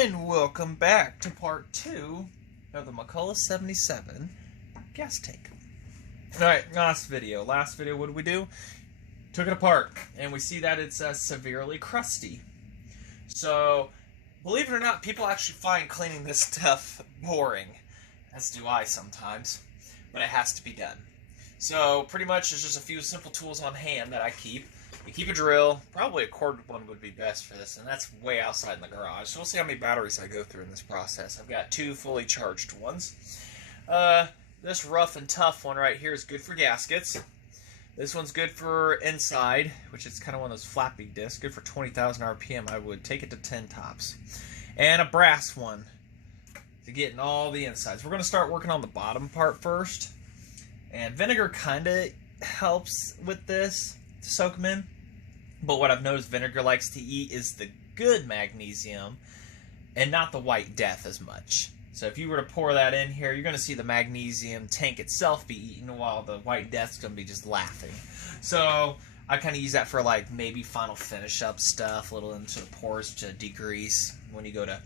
And welcome back to part 2 of the McCulloch 77 gas tank. Alright, last video, what did we do? Took it apart, and we see that it's severely crusty. So, believe it or not, people actually find cleaning this stuff boring, as do I sometimes, but it has to be done. So, pretty much, there's just a few simple tools on hand that I keep. You keep a drill, probably a corded one would be best for this, and that's way outside in the garage. So we'll see how many batteries I go through in this process. I've got 2 fully charged ones. This rough and tough one right here is good for gaskets. This one's good for inside, which is kind of one of those flappy discs. Good for 20,000 RPM. I would take it to 10 tops. And a brass one to get in all the insides. We're going to start working on the bottom part first. And vinegar kind of helps with this to soak them in. But what I've noticed vinegar likes to eat is the good magnesium and not the white death as much. So if you were to pour that in here, you're going to see the magnesium tank itself be eaten while the white death's going to be just laughing. So I kind of use that for like maybe final finish up stuff, a little into the pores to degrease when you go to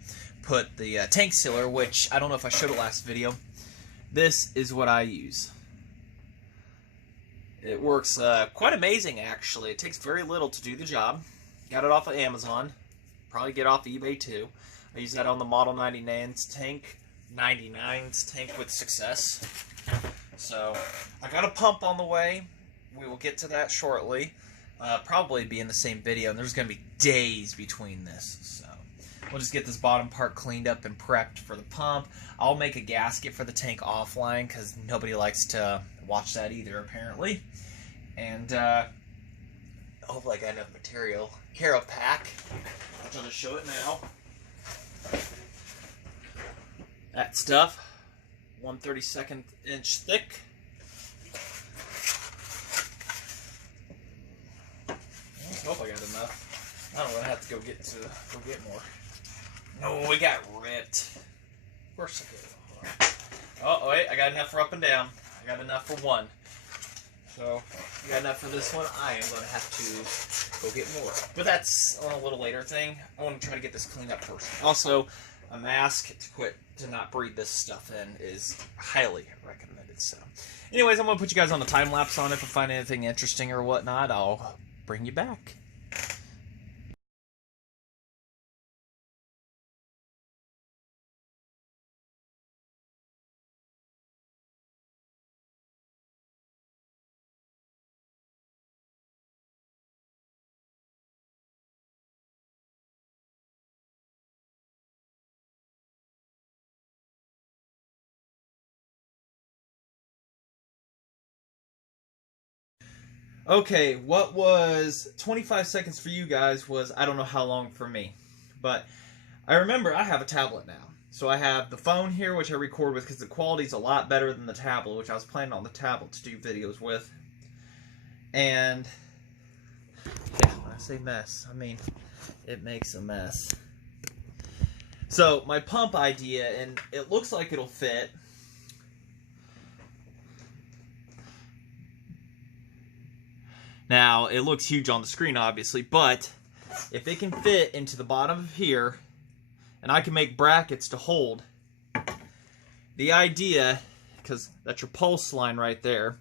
put the tank sealer, which I don't know if I showed it last video. This is what I use. It works quite amazing, actually. It takes very little to do the job. Got it off of Amazon. Probably get off eBay, too. I use that on the Model 99's tank. 99's tank with success. So, I got a pump on the way. We will get to that shortly. Probably be in the same video, and there's going to be days between this. So, we'll just get this bottom part cleaned up and prepped for the pump. I'll make a gasket for the tank offline, because nobody likes to watch that either, apparently. And hopefully I got enough material. Care of pack. I'm going to show it now. That stuff, 1/32 inch thick. I hope I got enough. I don't want to have to go get more. No, we got ripped. Of course I did. Oh wait, I got enough for up and down. I got enough for one. So, you got enough for this one. I am going to have to go get more. But that's on a little later thing. I want to try to get this cleaned up first. Also, a mask to not breathe this stuff in is highly recommended. So, anyways, I'm going to put you guys on the time lapse on it. If I find anything interesting or whatnot, I'll bring you back. Okay, what was 25 seconds for you guys was I don't know how long for me. But I remember I have a tablet now. So I have the phone here, which I record with because the quality's a lot better than the tablet, which I was planning on the tablet to do videos with. And, yeah, when I say mess, I mean, it makes a mess. So, my pump idea, and it looks like it'll fit. Now, it looks huge on the screen, obviously, but if it can fit into the bottom of here, and I can make brackets to hold, the idea, because that's your pulse line right there,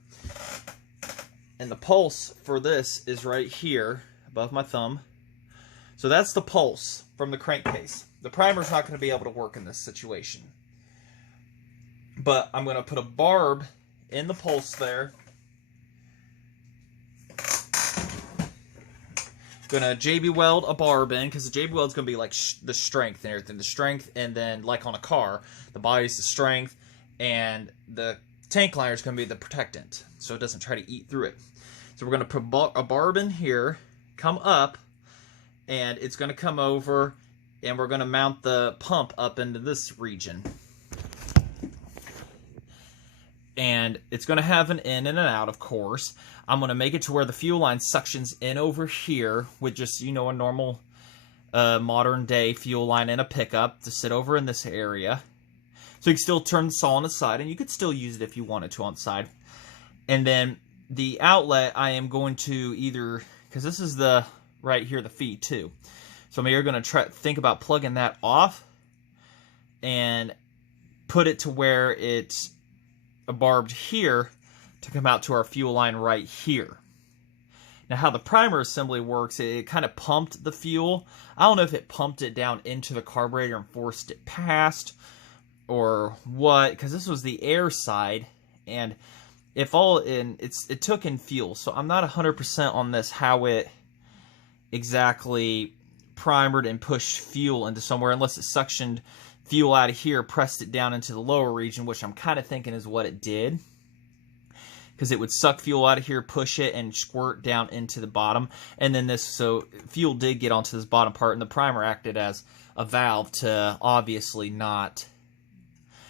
and the pulse for this is right here, above my thumb. So that's the pulse from the crankcase. The primer's not going to be able to work in this situation. But I'm going to put a barb in the pulse there. Gonna JB weld a barb in, because the JB weld's gonna be like the strength and everything. The strength, and then like on a car, the body's the strength, and the tank liner is gonna be the protectant, so it doesn't try to eat through it. So we're gonna put a barb in here, come up, and it's gonna come over, and we're gonna mount the pump up into this region. And it's going to have an in and an out, of course. I'm going to make it to where the fuel line suctions in over here with just, you know, a normal modern day fuel line and a pickup to sit over in this area. So you can still turn the saw on the side, and you could still use it if you wanted to on the side. And then the outlet, I am going to either, because this is the, right here, the feed too. So I'm either going to think about plugging that off and put it to where it's barbed here to come out to our fuel line right here. Now, how the primer assembly works, it kind of pumped the fuel. I don't know if it pumped it down into the carburetor and forced it past or what, because this was the air side, and it took in fuel. So I'm not 100% on this, how it exactly primered and pushed fuel into somewhere, unless it suctioned fuel out of here, pressed it down into the lower region, which I'm kind of thinking is what it did. Because it would suck fuel out of here, push it, and squirt down into the bottom. And then so fuel did get onto this bottom part, and the primer acted as a valve to obviously not.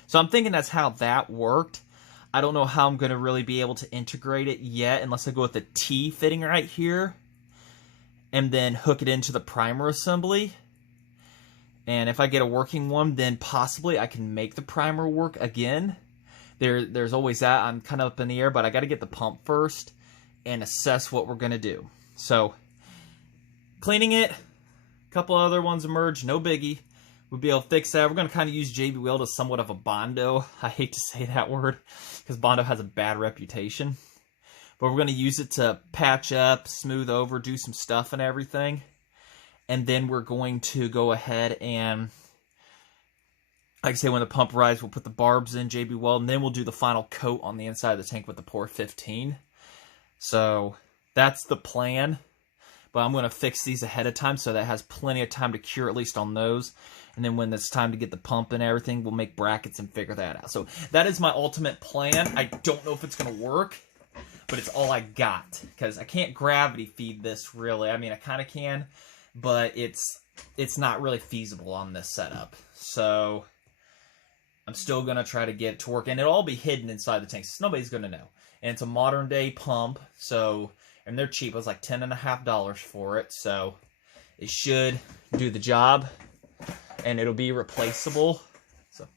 So I'm thinking that's how that worked. I don't know how I'm going to really be able to integrate it yet, unless I go with the T fitting right here, and then hook it into the primer assembly. And if I get a working one, then possibly I can make the primer work again. There's always that. I'm kind of up in the air, but I got to get the pump first and assess what we're going to do. So, cleaning it, a couple other ones emerged, no biggie. We'll be able to fix that. We're going to kind of use JB Weld as somewhat of a Bondo. I hate to say that word because Bondo has a bad reputation. But we're going to use it to patch up, smooth over, do some stuff and everything. And then we're going to go ahead and, like I say, when the pump arrives, we'll put the barbs in JB Weld, and then we'll do the final coat on the inside of the tank with the Pour 15. So that's the plan. But I'm going to fix these ahead of time so that has plenty of time to cure, at least on those. And then when it's time to get the pump and everything, we'll make brackets and figure that out. So that is my ultimate plan. I don't know if it's going to work, but it's all I got. Because I can't gravity feed this, really. I mean, I kind of can, but it's not really feasible on this setup. So I'm still going to try to get it to work. And it'll all be hidden inside the tank, so nobody's going to know. And it's a modern day pump, so, and they're cheap. It was like $10.50 for it, so it should do the job. And it'll be replaceable. So,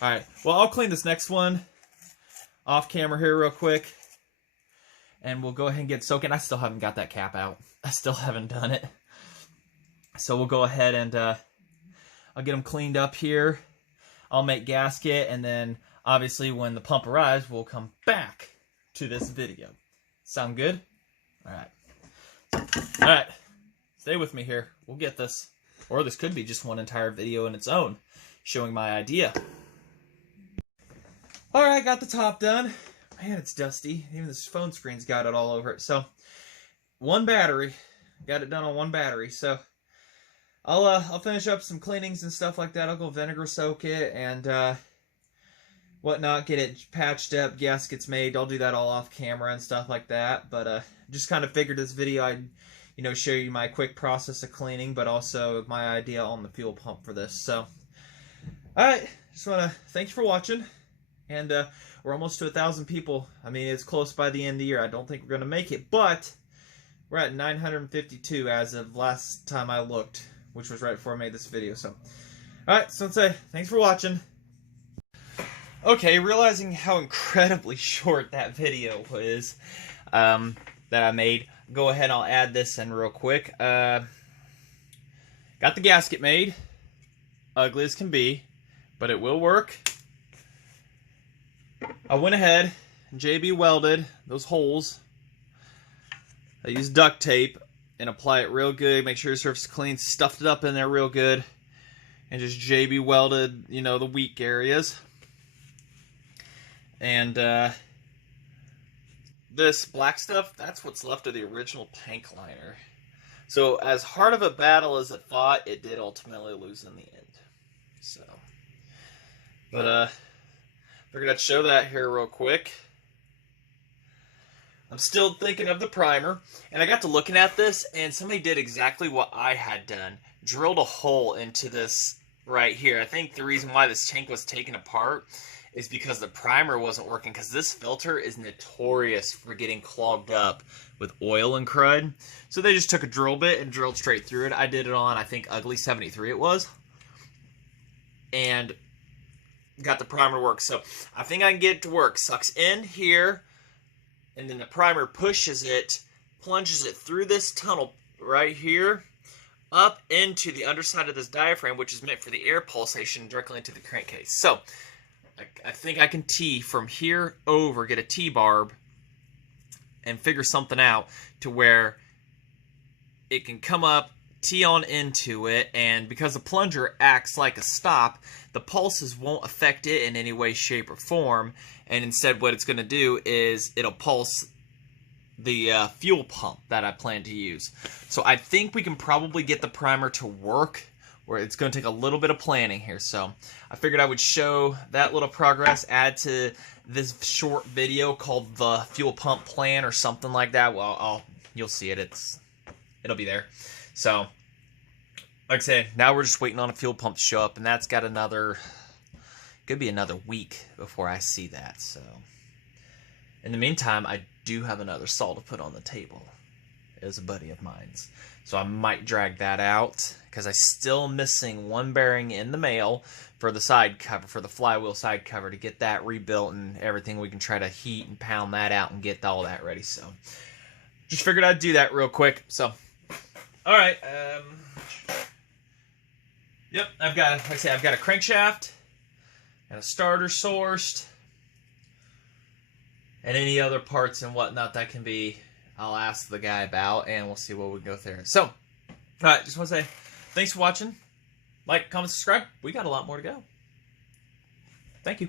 all right. Well, I'll clean this next one off camera here real quick. And we'll go ahead and get soaking. I still haven't got that cap out. I still haven't done it. So we'll go ahead and I'll get them cleaned up here. I'll make gasket, and then obviously when the pump arrives, we'll come back to this video. Sound good? All right. All right. Stay with me here. We'll get this. Or this could be just one entire video in its own, showing my idea. All right, got the top done. Man, it's dusty. Even this phone screen's got it all over it. So, one battery. Got it done on one battery. So, I'll finish up some cleanings and stuff like that. I'll go vinegar soak it and whatnot, get it patched up, gaskets made. I'll do that all off camera and stuff like that. But just kind of figured this video I'd show you my quick process of cleaning, but also my idea on the fuel pump for this. So, alright, just want to thank you for watching, and we're almost to 1,000 people. I mean, it's close by the end of the year. I don't think we're going to make it, but we're at 952 as of last time I looked, which was right before I made this video. So, alright, so let's say, thanks for watching. Okay, realizing how incredibly short that video was that I made, go ahead and I'll add this in real quick. Got the gasket made. Ugly as can be, but it will work. I went ahead and JB welded those holes. I used duct tape and apply it real good. Make sure the surface is clean. Stuffed it up in there real good. And just JB welded, the weak areas. And this black stuff, that's what's left of the original tank liner. So as hard of a battle as it fought, it did ultimately lose in the end. So, but figured I'd show that here real quick. I'm still thinking of the primer, and I got to looking at this, and somebody did exactly what I had done. Drilled a hole into this right here. I think the reason why this tank was taken apart is because the primer wasn't working, because this filter is notorious for getting clogged up with oil and crud. So they just took a drill bit and drilled straight through it. I did it on, I think, Ugly 73 it was. And got the primer to work. So I think I can get it to work. Sucks in here, and then the primer pushes it, plunges it through this tunnel right here, up into the underside of this diaphragm, which is meant for the air pulsation directly into the crankcase. So I think I can tee from here over, get a T-barb, and figure something out to where it can come up, tee on into it, and because the plunger acts like a stop, the pulses won't affect it in any way, shape, or form, and instead what it's going to do is it'll pulse the fuel pump that I plan to use. So I think we can probably get the primer to work, where it's going to take a little bit of planning here. So I figured I would show that little progress, add to this short video called the fuel pump plan or something like that. Well, you'll see it. It'll be there. So like I said, now we're just waiting on a fuel pump to show up, and that's got could be another week before I see that. So in the meantime, I do have another saw to put on the table. It was a buddy of mine's. So I might drag that out because I'm still missing one bearing in the mail for the side cover, for the flywheel side cover, to get that rebuilt and everything. We can try to heat and pound that out and get all that ready. So just figured I'd do that real quick. So, all right. Yep, like I said, I've got a crankshaft and a starter sourced, and any other parts and whatnot that can be, I'll ask the guy about, and we'll see what we can go there. So, all right, just want to say thanks for watching. Like, comment, subscribe. We got a lot more to go. Thank you.